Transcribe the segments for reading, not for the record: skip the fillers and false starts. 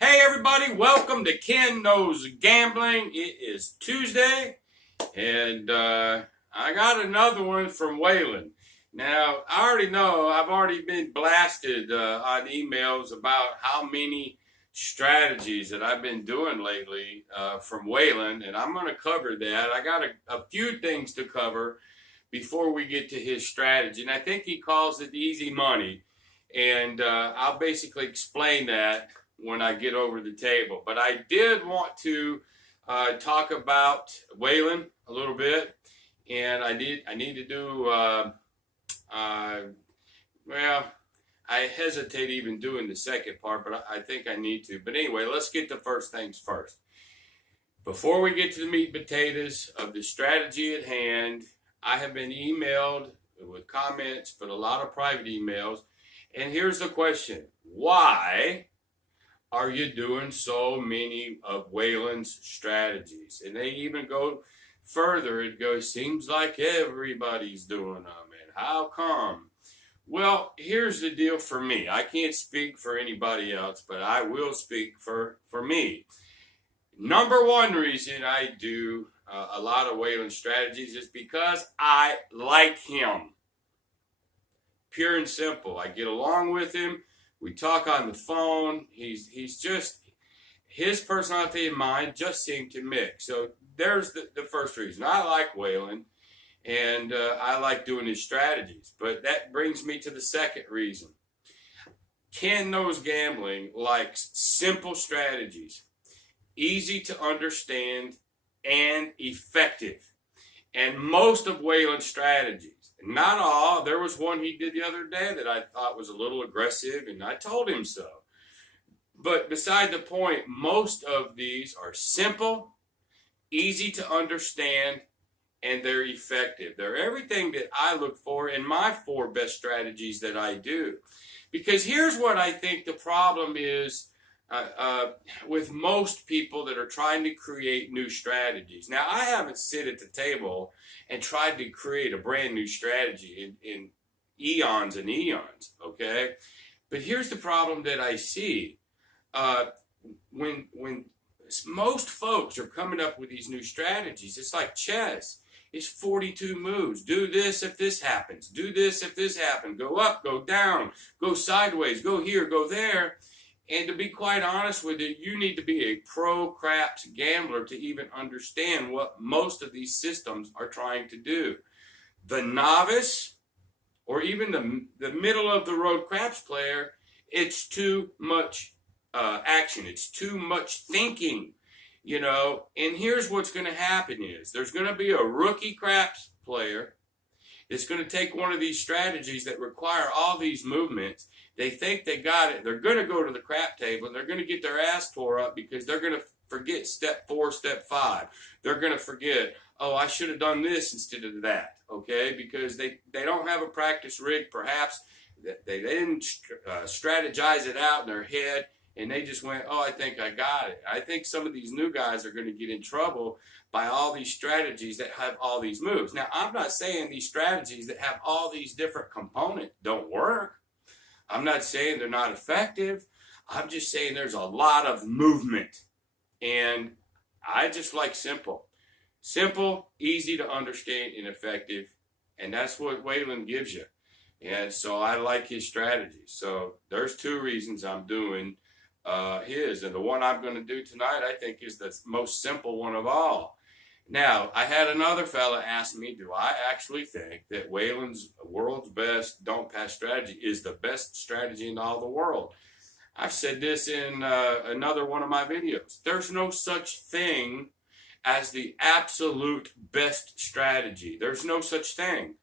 Hey everybody, welcome to Ken Knows Gambling. It is Tuesday, and I got another one from Waylon. Now, I already know I've already been blasted on emails about how many strategies that I've been doing lately from Waylon, and I'm going to cover that. I got a few things to cover before we get to his strategy, and I think he calls it easy money, and I'll basically explain that when I get over the table. But I did want to talk about Waylon a little bit, and I need to do well. I hesitate even doing the second part, but I think I need to. But anyway, let's get the first things first. Before we get to the meat and potatoes of the strategy at hand, I have been emailed with comments, but a lot of private emails. And here's the question: why are you doing so many of Waylon's strategies? And they even go further. It goes, seems like everybody's doing them. And how come? Well, here's the deal for me. I can't speak for anybody else, but I will speak for me. Number one reason I do a lot of Waylon strategies is because I like him. Pure and simple. I get along with him. We talk on the phone. He's just, his personality and mine just seem to mix. So there's the first reason. I like Waylon, and I like doing his strategies. But that brings me to the second reason. Ken Knows Gambling likes simple strategies, easy to understand, and effective. And most of Waylon's strategies, not all, there was one he did the other day that I thought was a little aggressive, and I told him so. But beside the point, most of these are simple, easy to understand, and they're effective. They're everything that I look for in my 4 best strategies that I do. Because here's what I think the problem is with most people that are trying to create new strategies. Now, I haven't sit at the table and tried to create a brand new strategy in eons and eons, okay? But here's the problem that I see. When most folks are coming up with these new strategies, it's like chess. It's 42 moves. Do this if this happens. Do this if this happens. Go up, go down, go sideways, go here, go there. And to be quite honest with you, you need to be a pro craps gambler to even understand what most of these systems are trying to do. The novice, or even the middle of the road craps player, it's too much action. It's too much thinking, you know. And here's what's going to happen is there's going to be a rookie craps player that's going to take one of these strategies that require all these movements. They think they got it. They're going to go to the crap table, and they're going to get their ass tore up because they're going to forget step 4, step 5. They're going to forget, oh, I should have done this instead of that, okay? Because they don't have a practice rig, perhaps. They didn't strategize it out in their head, and they just went, oh, I think I got it. I think some of these new guys are going to get in trouble by all these strategies that have all these moves. Now, I'm not saying these strategies that have all these different components don't work. I'm not saying they're not effective. I'm just saying there's a lot of movement. And I just like simple. Simple, easy to understand, and effective. And that's what Waylon gives you. And so I like his strategy. So there's 2 reasons I'm doing his. And the one I'm going to do tonight, I think, is the most simple one of all. Now, I had another fella ask me, do I actually think that Waylon's world's best don't pass strategy is the best strategy in all the world? I've said this in another one of my videos. There's no such thing as the absolute best strategy. There's no such thing.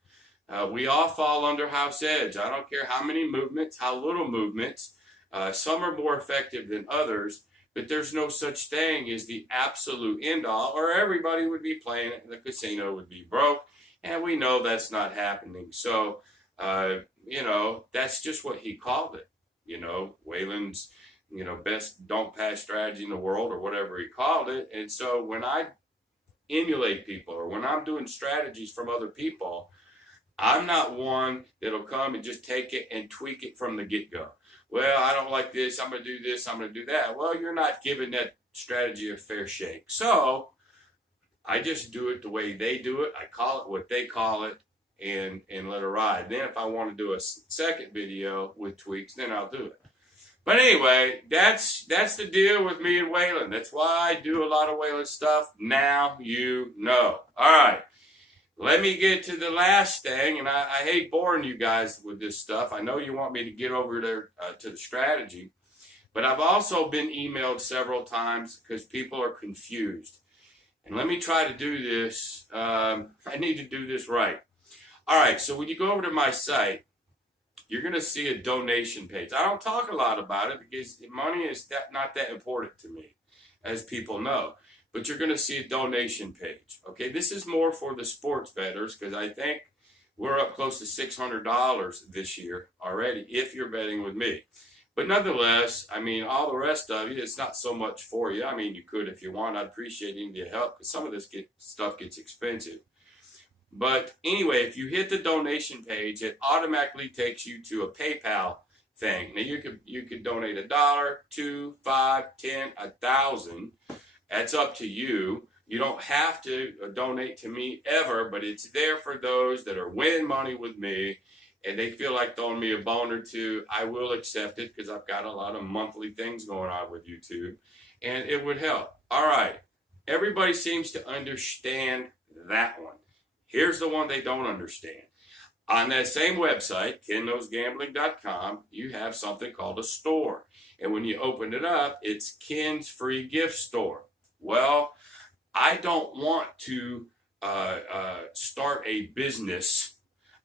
We all fall under house edge. I don't care how many movements, how little movements. Some are more effective than others. But there's no such thing as the absolute end all, or everybody would be playing it, and the casino would be broke, and we know that's not happening. So, you know, that's just what he called it. You know, Waylon's, you know, best don't pass strategy in the world, or whatever he called it. And so when I emulate people, or when I'm doing strategies from other people, I'm not one that'll come and just take it and tweak it from the get-go. well, I don't like this, I'm going to do this, I'm going to do that. Well, you're not giving that strategy a fair shake. So I just do it the way they do it. I call it what they call it, and let it ride. Then if I want to do a second video with tweaks, then I'll do it. But anyway, that's the deal with me and Waylon. That's why I do a lot of Waylon stuff. Now you know. All right. Let me get to the last thing, and I hate boring you guys with this stuff. I know you want me to get over there to the strategy, but I've also been emailed several times because people are confused. And let me try to do this. I need to do this right. All right, so when you go over to my site, you're going to see a donation page. I don't talk a lot about it because money is not that important to me, as people know. But you're going to see a donation page. Okay, this is more for the sports bettors because I think we're up close to $600 this year already if you're betting with me. But nonetheless, I mean, all the rest of you, it's not so much for you. I mean, you could if you want. I'd appreciate any of your help because some of this stuff gets expensive. But anyway, if you hit the donation page, it automatically takes you to a PayPal thing. Now, you could donate $1, $2, $5, $10, $1,000. That's up to you. You don't have to donate to me ever, but it's there for those that are winning money with me and they feel like throwing me a bone or two. I will accept it because I've got a lot of monthly things going on with YouTube, and it would help. All right. Everybody seems to understand that one. Here's the one they don't understand. On that same website, Kenknowsgambling.com, you have something called a store. And when you open it up, it's Ken's Free Gift Store. Well, I don't want to start a business.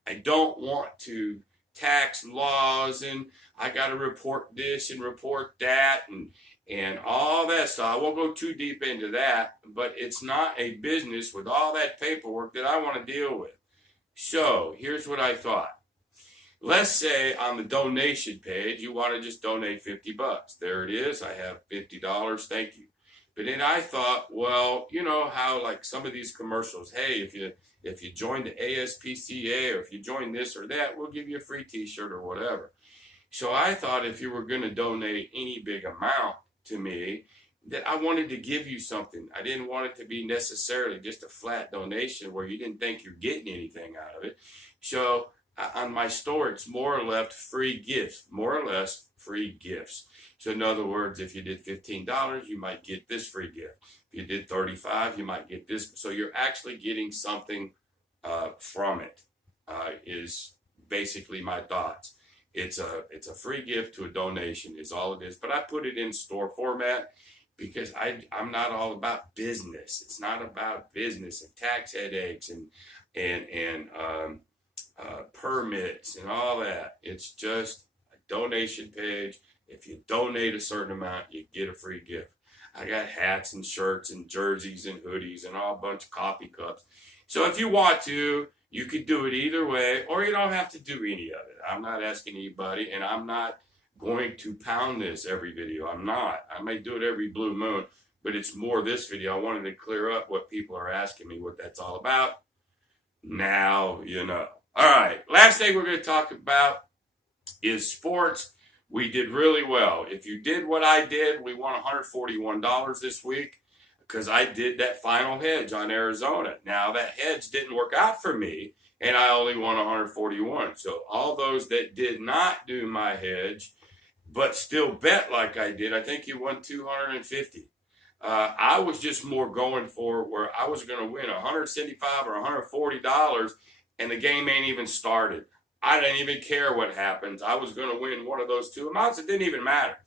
I don't want to tax laws, and I got to report this and report that and all that stuff. I won't go too deep into that, but it's not a business with all that paperwork that I want to deal with. So here's what I thought. Let's say on the donation page, you want to just donate $50. There it is. I have $50. Thank you. But then I thought, well, you know how like some of these commercials, hey, if you join the ASPCA or if you join this or that, we'll give you a free t-shirt or whatever. So I thought if you were going to donate any big amount to me, that I wanted to give you something. I didn't want it to be necessarily just a flat donation where you didn't think you're getting anything out of it. So on my store, it's more or less free gifts, So in other words, if you did $15, you might get this free gift. If you did $35, you might get this. So you're actually getting something from it, is basically my thoughts. It's a free gift to a donation is all it is. But I put it in store format because I'm not all about business. It's not about business and tax headaches and permits and all that. It's just a donation page. If you donate a certain amount, you get a free gift. I got hats and shirts and jerseys and hoodies and all a bunch of coffee cups. So if you want to, you could do it either way, or you don't have to do any of it. I'm not asking anybody, and I'm not going to pound this every video. I'm not. I may do it every blue moon, but it's more this video. I wanted to clear up what people are asking me, what that's all about. Now you know. All right, last thing we're going to talk about is sports. We did really well. If you did what I did, we won $141 this week because I did that final hedge on Arizona. Now, that hedge didn't work out for me, and I only won 141. So all those that did not do my hedge but still bet like I did, I think you won 250. I was just more going for where I was going to win $175 or $140, and the game ain't even started. I didn't even care what happens. I was going to win one of those two amounts. It didn't even matter.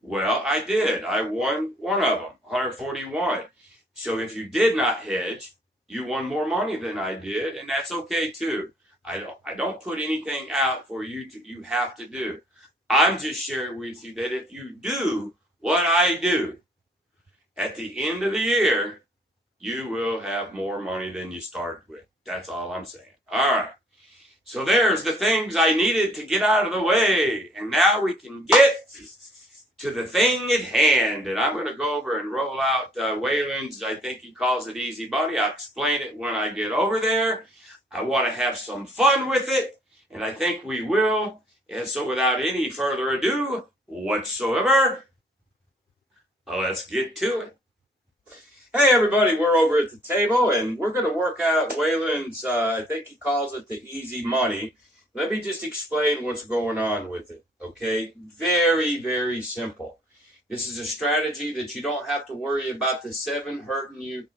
Well, I did. I won one of them, 141. So if you did not hedge, you won more money than I did, and that's okay too. I don't put anything out for you have to do. I'm just sharing with you that if you do what I do, at the end of the year, you will have more money than you started with. That's all I'm saying. All right. So there's the things I needed to get out of the way. And now we can get to the thing at hand. And I'm going to go over and roll out Waylon's, I think he calls it Easy Money. I'll explain it when I get over there. I want to have some fun with it. And I think we will. And so without any further ado whatsoever, let's get to it. Hey everybody, we're over at the table and we're going to work out Waylon's, I think he calls it the easy money. Let me just explain what's going on with it, okay? Very, very simple. This is a strategy that you don't have to worry about the 7 hurting you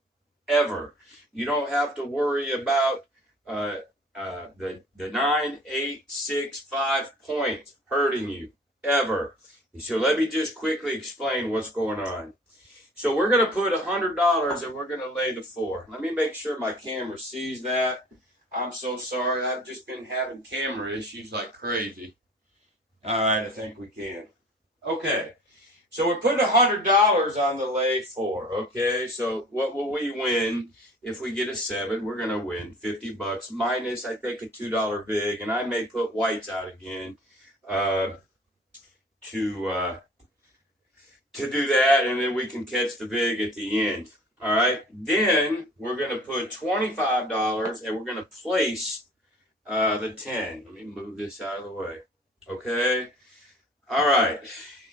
ever. You don't have to worry about the 9, 8, 6, 5 points hurting you ever. So let me just quickly explain what's going on. So we're going to put $100 and we're going to lay the 4. Let me make sure my camera sees that. I'm so sorry. I've just been having camera issues like crazy. All right, I think we can. Okay. So we're putting $100 on the lay 4, okay? So what will we win if we get a 7? We're going to win $50 minus, I think, a $2 vig. And I may put whites out again to do that, and then we can catch the vig at the end. All right. Then we're going to put $25, and we're going to place the 10. Let me move this out of the way. Okay. All right.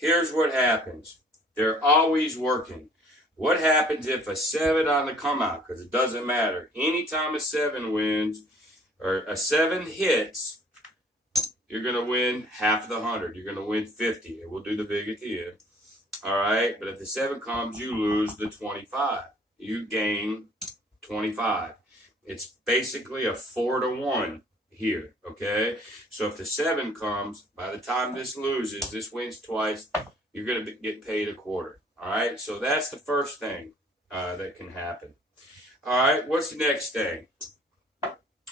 Here's what happens. They're always working. What happens if a 7 on the come out? Because it doesn't matter. Anytime a 7 wins or a 7 hits, you're going to win half of the 100. You're going to win 50, and we'll do the vig at the end. All right, but if the 7 comes, you lose the 25. You gain 25. It's basically a 4-to-1 here, okay? So if the 7 comes, by the time this loses, this wins twice, you're going to get paid a quarter. All right, so that's the first thing that can happen. All right, what's the next thing?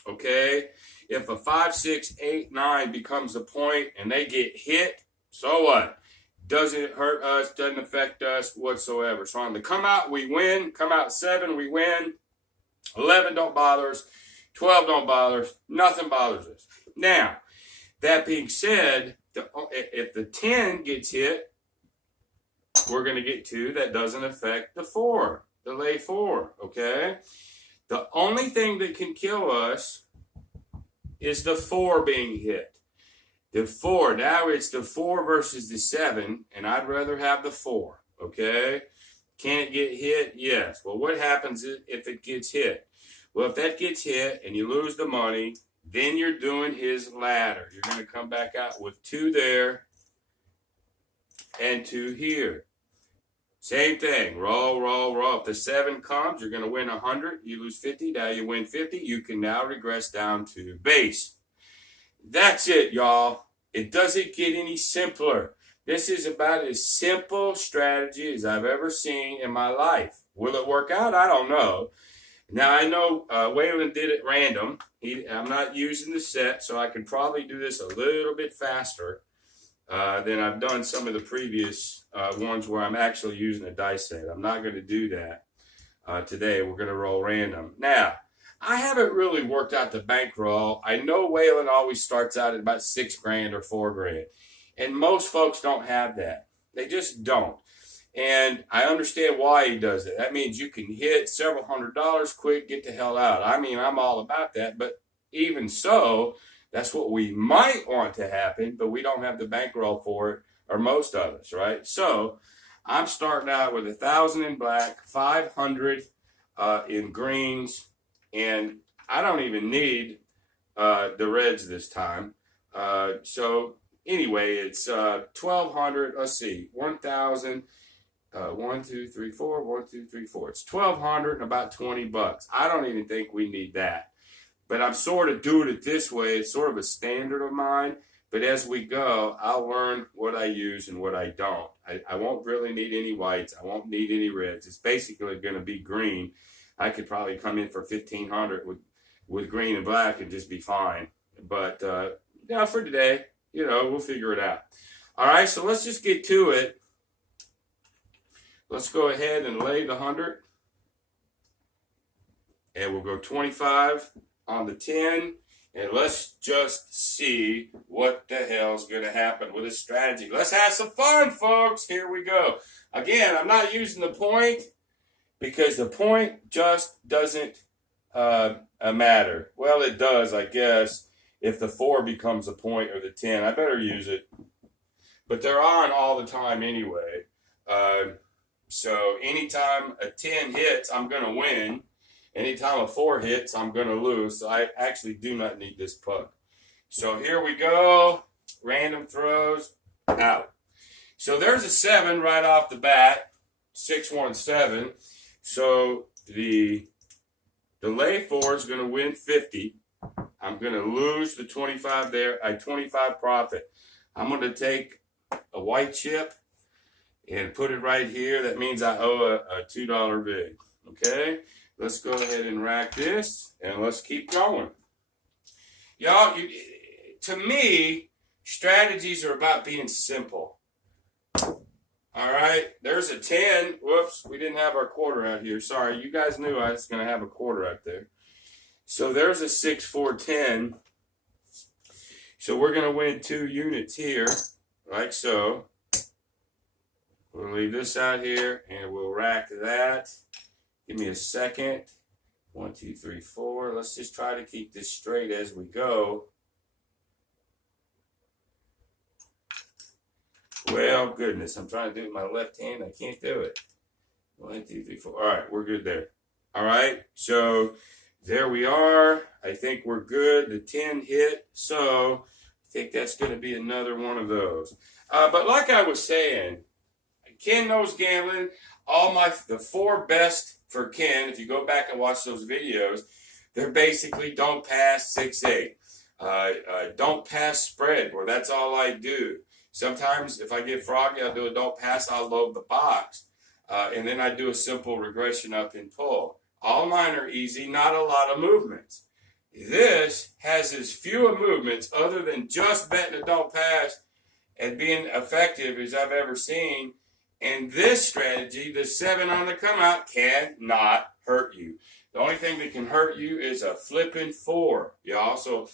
Okay, if a 5, 6, 8, 9 becomes a point and they get hit, so what? Doesn't hurt us, doesn't affect us whatsoever. So on the come out, we win. Come out 7, we win. 11 don't bother us. 12 don't bother us. Nothing bothers us. Now, that being said, if the 10 gets hit, we're going to get 2. That doesn't affect the 4, the lay 4, okay? The only thing that can kill us is the 4 being hit. The 4, now it's the 4 versus the 7, and I'd rather have the 4, okay? Can it get hit? Yes. Well, what happens if it gets hit? Well, if that gets hit and you lose the money, then you're doing his ladder. You're going to come back out with 2 there and 2 here. Same thing. Roll, roll, roll. If the 7 comes, you're going to win 100. You lose 50. Now you win 50. You can now regress down to base. That's it, y'all. It doesn't get any simpler. This is about as simple strategy as I've ever seen in my life. Will it work out? I don't know. Now, I know Waylon did it random. I'm not using the set, so I can probably do this a little bit faster than I've done some of the previous ones where I'm actually using a dice set. I'm not going to do that today. We're going to roll random. Now, I haven't really worked out the bankroll. I know Waylon always starts out at about $6,000 or $4,000. And most folks don't have that. They just don't. And I understand why he does it. That means you can hit several $100s quick, get the hell out. I mean, I'm all about that. But even so, that's what we might want to happen, but we don't have the bankroll for it, or most of us, right? So I'm starting out with 1,000 in black, 500 in greens, and I don't even need the reds this time. So anyway, it's 1,200. Let's see, 1,000. 1, 2, 3, 4. 1, 2, 3, 4. It's 1,200 and about $20. I don't even think we need that. But I'm sort of doing it this way. It's sort of a standard of mine. But as we go, I'll learn what I use and what I don't. I won't really need any whites. I won't need any reds. It's basically going to be green. I could probably come in for 1,500 with green and black and just be fine. But yeah, for today, we'll figure it out. All right, so let's just get to it. Let's go ahead and lay the 100. And we'll go 25 on the 10. And let's just see what the hell's going to happen with this strategy. Let's have some fun, folks. Here we go. Again, I'm not using the point because the point just doesn't matter. Well, it does, I guess. if the 4 becomes a point or the 10. I better use it. But they're on all the time anyway. So anytime a 10 hits, I'm going to win. Anytime a 4 hits, I'm going to lose. So I actually do not need this puck. So here we go. Random throws. Out. So there's a 7 right off the bat. 617. So the delay 4 is going to win 50. I'm going to lose the 25 there. A 25 profit. I'm going to take a white chip and put it right here. That means I owe a $2 bid. Okay? Let's go ahead and rack this, and let's keep going. Y'all, to me, strategies are about being simple. All right? There's a 10. Whoops, we didn't have our quarter out here. Sorry, you guys knew I was going to have a quarter out there. So there's a 6, 4, 10. So we're going to win 2 units here, like so. We'll leave this out here, and we'll rack that. Give me a second. 1, 2, 3, 4. Let's just try to keep this straight as we go. Well, goodness, I'm trying to do it with my left hand. I can't do it. 1, 2, 3, 4. All right, we're good there. All right, so there we are. I think we're good. The 10 hit, so I think that's going to be another one of those. But like I was saying, Kenknowsgambling, the 4 best for Ken, if you go back and watch those videos, they're basically don't pass 6-8. Don't pass spread, where that's all I do. Sometimes if I get froggy, I'll do a don't pass, I'll load the box. And then I do a simple regression up and pull. All mine are easy, not a lot of movements. This has as few movements other than just betting a don't pass and being effective as I've ever seen. And this strategy, the 7 on the come out, cannot hurt you. The only thing that can hurt you is a flipping 4, y'all. So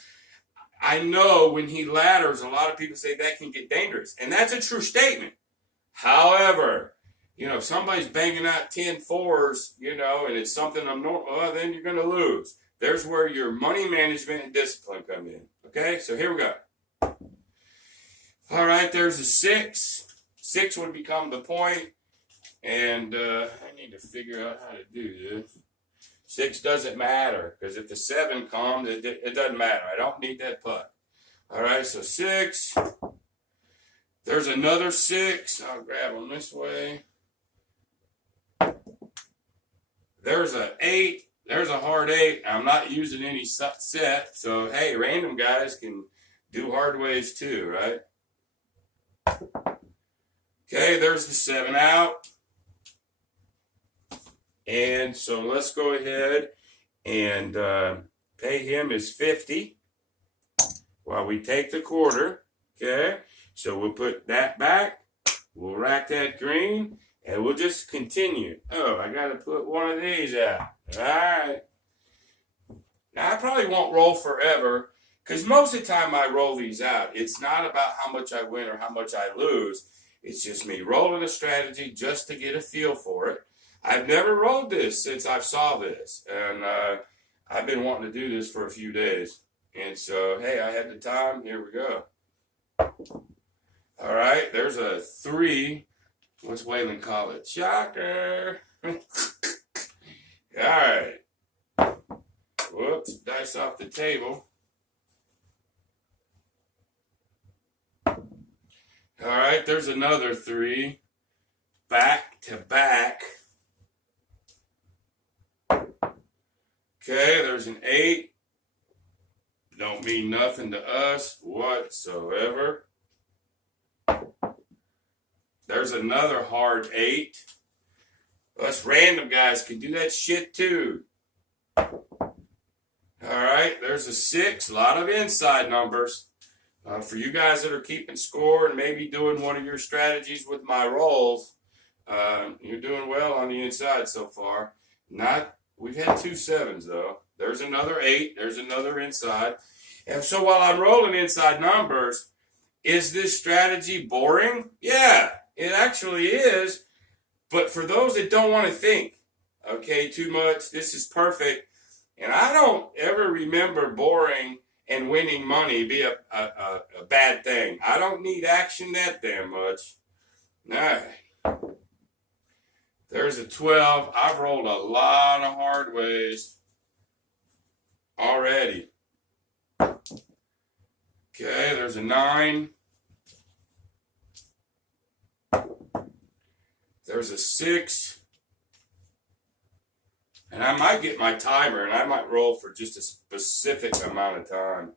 I know when he ladders, a lot of people say that can get dangerous. And that's a true statement. However, if somebody's banging out 10 4s, and it's something abnormal, then you're going to lose. There's where your money management and discipline come in. Okay, so here we go. All right, there's a 6. 6 would become the point, and I need to figure out how to do this. 6 doesn't matter, because if the 7 comes, it doesn't matter. I don't need that putt. All right, so 6. There's another 6. I'll grab them this way. There's an 8. There's a hard 8. I'm not using any set, so hey, random guys can do hard ways too, right? Okay, there's the 7 out. And so let's go ahead and pay him his 50 while we take the quarter. Okay, so we'll put that back. We'll rack that green, and we'll just continue. Oh, I got to put one of these out. All right. Now, I probably won't roll forever, because most of the time I roll these out, it's not about how much I win or how much I lose. It's just me rolling a strategy just to get a feel for it. I've never rolled this since I saw this, and I've been wanting to do this for a few days. And so, hey, I had the time. Here we go. All right, there's a 3. What's Waylon call it? Shocker. All right. Whoops, dice off the table. All right, there's another 3. Back to back. Okay, there's an 8. Don't mean nothing to us whatsoever. There's another hard 8. Us random guys can do that shit too. All right, there's a 6. A lot of inside numbers. For you guys that are keeping score and maybe doing one of your strategies with my rolls, you're doing well on the inside so far. We've had 2 7s though. There's another 8. There's another inside. And so while I'm rolling inside numbers, is this strategy boring? Yeah, it actually is. But for those that don't want to think, too much, this is perfect. And I don't ever remember boring and winning money be a bad thing. I don't need action that damn much. All right. There's a 12. I've rolled a lot of hard ways already. Okay, there's a 9. There's a 6. And I might get my timer, and I might roll for just a specific amount of time.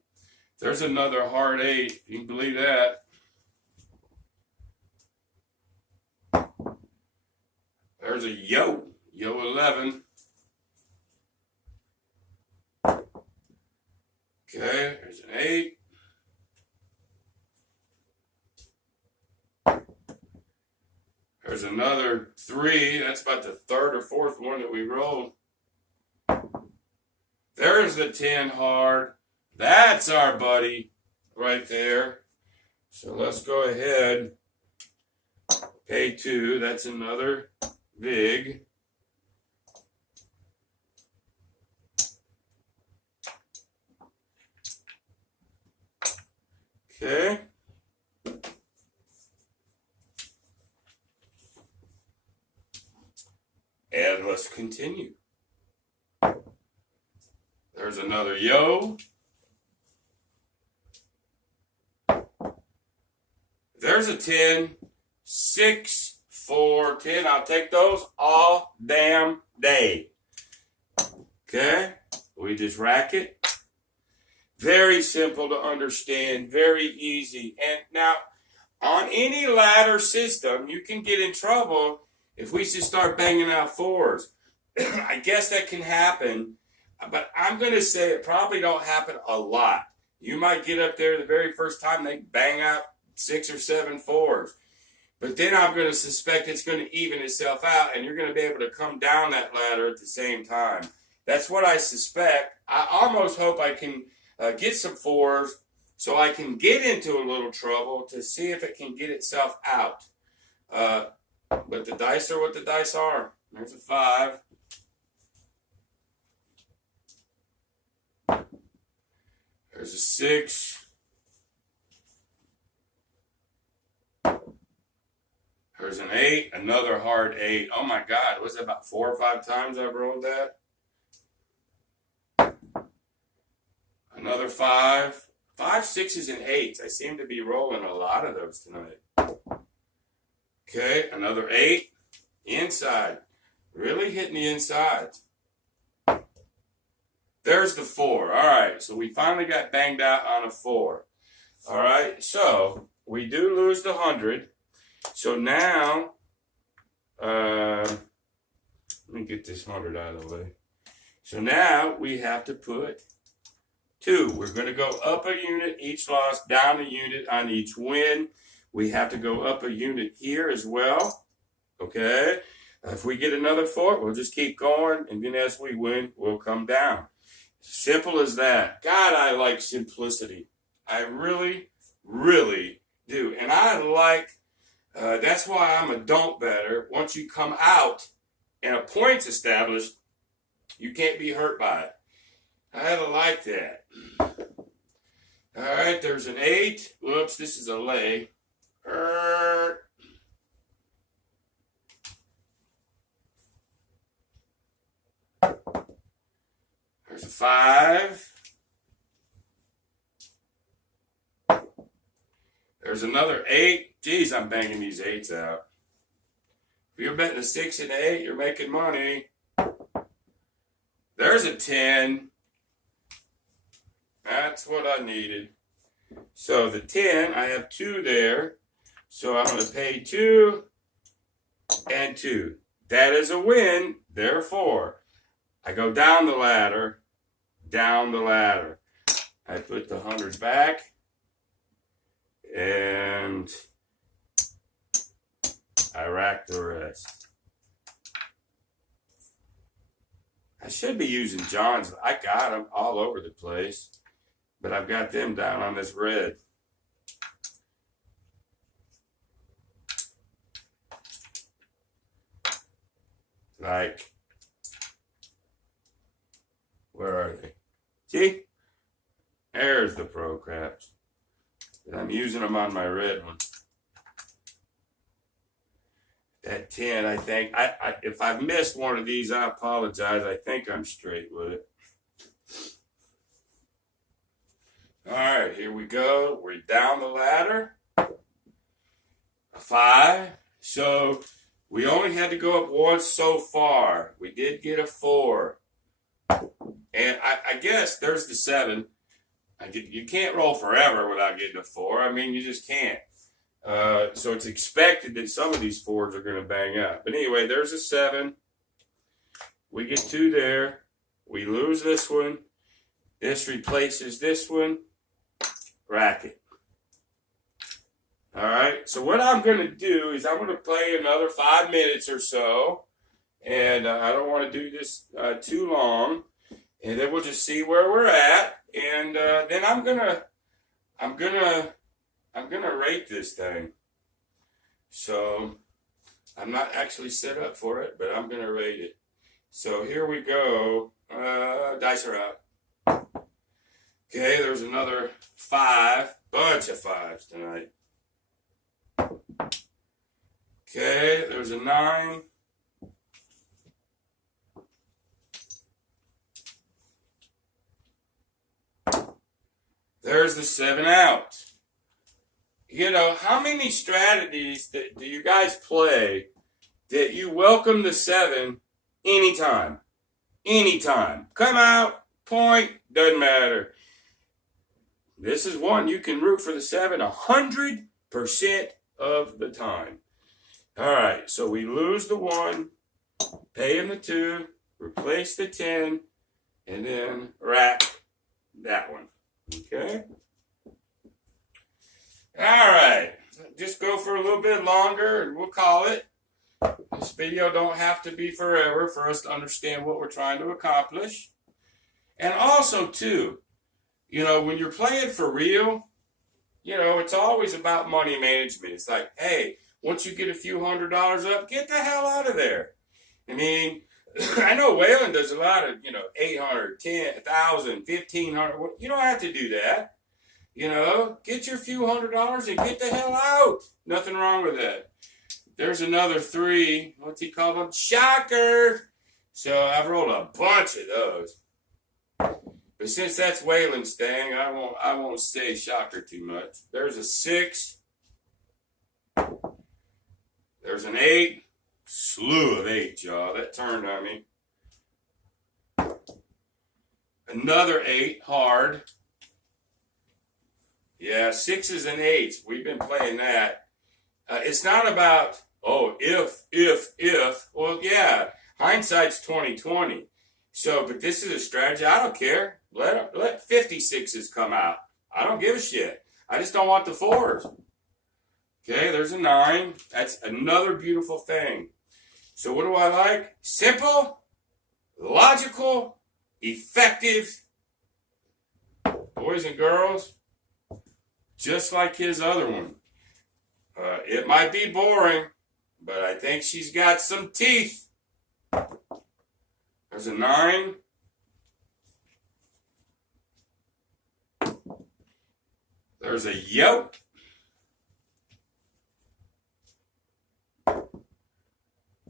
There's another hard 8. You can believe that. There's a yo 11. Okay, there's an 8. There's another 3. That's about the 3rd or 4th one that we rolled. There's the 10 hard. That's our buddy right there. So let's go ahead. Pay 2. That's another big. Okay. And let's continue. There's another yo. There's a 10. 6, 4, 10. I'll take those all damn day. Okay? We just rack it. Very simple to understand. Very easy. And now, on any ladder system, you can get in trouble if we just start banging out 4s. I guess that can happen. But I'm going to say it probably don't happen a lot. You might get up there the very first time they bang out 6 or 7 4s. But then I'm going to suspect it's going to even itself out, and you're going to be able to come down that ladder at the same time. That's what I suspect. I almost hope I can get some 4s so I can get into a little trouble to see if it can get itself out. But the dice are what the dice are. There's a 5. There's a 6. There's an 8. Another hard 8. Oh my God. Was it about 4 or 5 times I've rolled that? Another 5. 5, 6s, and 8s. I seem to be rolling a lot of those tonight. Okay. Another 8. Inside. Really hitting the insides. There's the 4. All right. So we finally got banged out on a 4. All right. So we do lose the 100. So now, let me get this 100 out of the way. So now we have to put 2. We're going to go up a unit each loss, down a unit on each win. We have to go up a unit here as well. Okay. If we get another 4, we'll just keep going. And then as we win, we'll come down. Simple as that. God, I like simplicity. I really, really do. And I like, that's why I'm a don't better. Once you come out and a point's established, you can't be hurt by it. I like that. All right, there's an 8. Whoops, this is a lay. There's a 5. There's another 8. Geez, I'm banging these 8s out. If you're betting a 6 and 8, you're making money. There's a 10. That's what I needed. So the 10, I have 2 there. So I'm going to pay 2 and 2. That is a win. Therefore, I go down the ladder. Down the ladder. I put the 100 back. And I rack the rest. I should be using John's. I got them all over the place. But I've got them down on this red. Like, where are they? See? There's the pro craps. I'm using them on my red one. That 10, I think. If I've missed one of these, I apologize. I think I'm straight with it. All right, here we go. We're down the ladder. A 5. So we only had to go up once so far. We did get a 4. And I guess there's the 7. You can't roll forever without getting a 4. I mean, you just can't. So it's expected that some of these 4s are going to bang out. But anyway, there's a 7. We get 2 there. We lose this one. This replaces this one. Racket. All right. So what I'm going to do is I'm going to play another 5 minutes or so. And I don't want to do this too long. And then we'll just see where we're at. And then I'm gonna rate this thing. So I'm not actually set up for it, but I'm gonna rate it. So here we go. Dice are out. Okay, there's another 5. Bunch of 5s tonight. Okay, there's a 9. There's the 7 out. You know, how many strategies do you guys play that you welcome the 7 anytime? Anytime. Come out, point, doesn't matter. This is one you can root for the 7 100% of the time. All right, so we lose the 1, pay him the 2, replace the 10, and then rack that one. Okay. All right. Just go for a little bit longer and we'll call it. This video don't have to be forever for us to understand what we're trying to accomplish. And also, too, you know, when you're playing for real, you know, it's always about money management. It's like, hey, once you get a few $100s up, get the hell out of there. I mean, I know Waylon does a lot of, you know, 800, 10, 1,000, 1,500. You don't have to do that. You know, get your few $100s and get the hell out. Nothing wrong with that. There's another 3. What's he call them? Shocker. So I've rolled a bunch of those. But since that's Waylon's thing, I won't say shocker too much. There's a 6. There's an 8. Slew of 8, y'all. That turned on me. Another 8, hard. Yeah, 6s and 8s. We've been playing that. It's not about, oh, if. Well, yeah, hindsight's 20/20. So, but this is a strategy. I don't care. Let 56s come out. I don't give a shit. I just don't want the 4s. Okay, there's a 9. That's another beautiful thing. So what do I like? Simple, logical, effective. Boys and girls, just like his other one. It might be boring, but I think she's got some teeth. There's a 9. There's a yoke.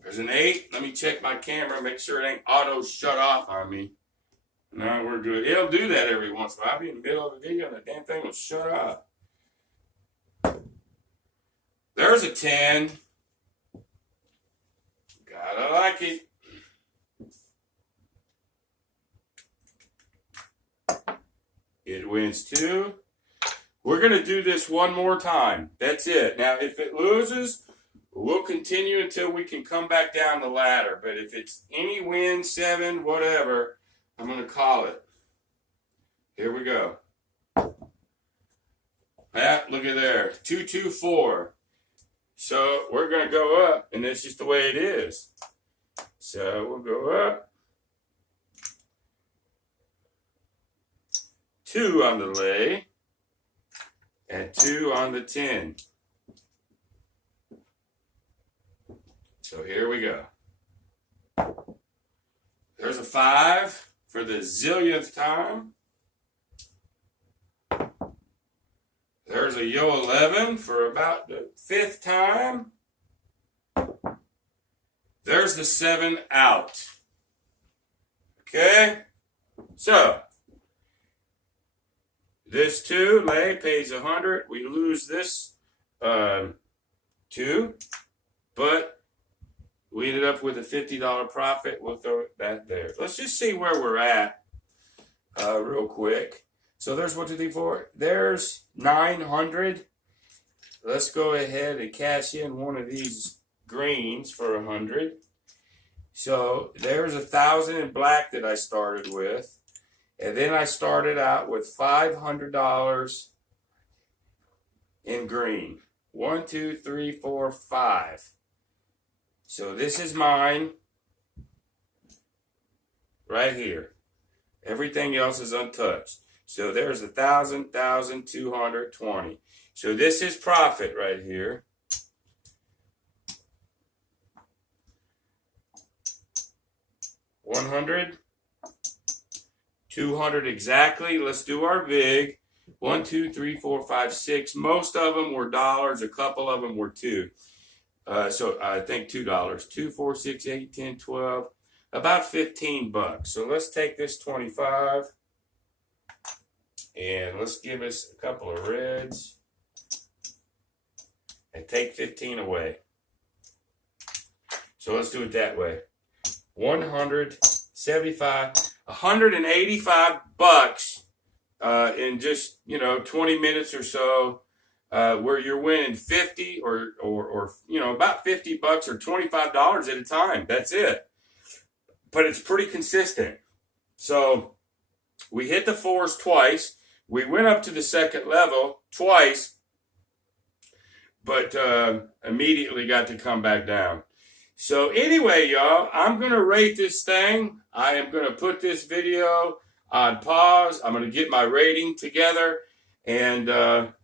There's an 8. Let me check my camera, make sure it ain't auto shut off on me. No, we're good. It'll do that every once in a while. I'll be in the middle of a video and the damn thing will shut off. There's a 10. Gotta like it. It wins 2. We're going to do this one more time. That's it. Now, if it loses, we'll continue until we can come back down the ladder. But if it's any win, 7, whatever, I'm going to call it. Here we go. Look at there. 2, 2, 4. So we're going to go up, and that's just the way it is. So we'll go up. 2 on the lay. And 2 on the 10. So here we go. There's a 5 for the zillionth time. There's a yo 11 for about the 5th time. There's the 7 out. Okay, so this 2 lay pays 100. We lose this 2, but we ended up with a $50 profit. We'll throw that there. Let's just see where we're at real quick. So there's 1, 2, 3, 4. There's 900. Let's go ahead and cash in one of these greens for 100. So there's 1,000 in black that I started with. And then I started out with $500 in green. 1, 2, 3, 4, 5. So this is mine right here. Everything else is untouched. So there's 1,000, 1,220. So this is profit right here. 100, 200 exactly. Let's do our VIG. 1, 2, 3, 4, 5, 6. Most of them were dollars. A couple of them were 2. So I think $2. 2, 4, 6, 8, 10, 12. About $15. So let's take this 25. And let's give us a couple of reds. And take 15 away. So let's do it that way. 175, $185 in just 20 minutes or so, where you're winning 50 or about $50 or $25 at a time. That's it. But it's pretty consistent. So we hit the 4s twice. We went up to the 2nd level twice, but immediately got to come back down. So anyway, y'all, I'm going to rate this thing. I am going to put this video on pause. I'm going to get my rating together. And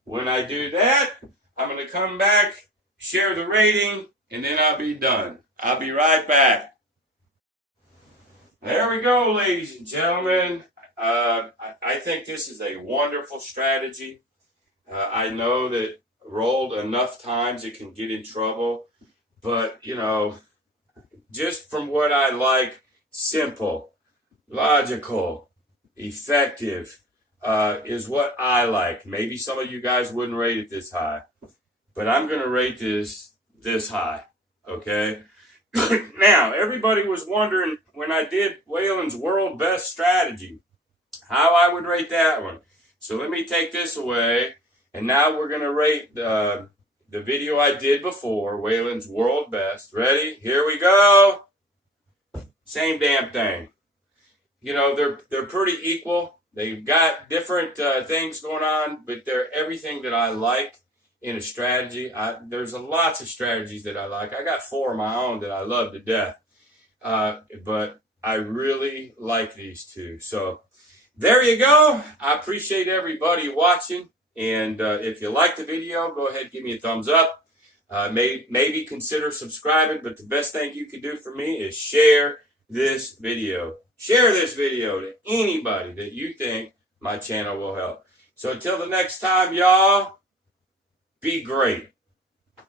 when I do that, I'm going to come back, share the rating, and then I'll be done. I'll be right back. There we go, ladies and gentlemen. I think this is a wonderful strategy. I know that rolled enough times it can get in trouble. But, just from what I like, simple, logical, effective is what I like. Maybe some of you guys wouldn't rate it this high. But I'm going to rate this high, okay? Now, everybody was wondering when I did Waylon's World Best Strategy, how I would rate that one. So let me take this away. And now we're going to rate the video I did before, Waylon's World Best. Ready? Here we go. Same damn thing. They're pretty equal. They've got different things going on, but they're everything that I like in a strategy. There's lots of strategies that I like. I got 4 of my own that I love to death. But I really like these 2. So there you go. I appreciate everybody watching. And if you like the video, go ahead and give me a thumbs up. Maybe consider subscribing, but the best thing you can do for me is share this video. Share this video to anybody that you think my channel will help. So until the next time, y'all, be great.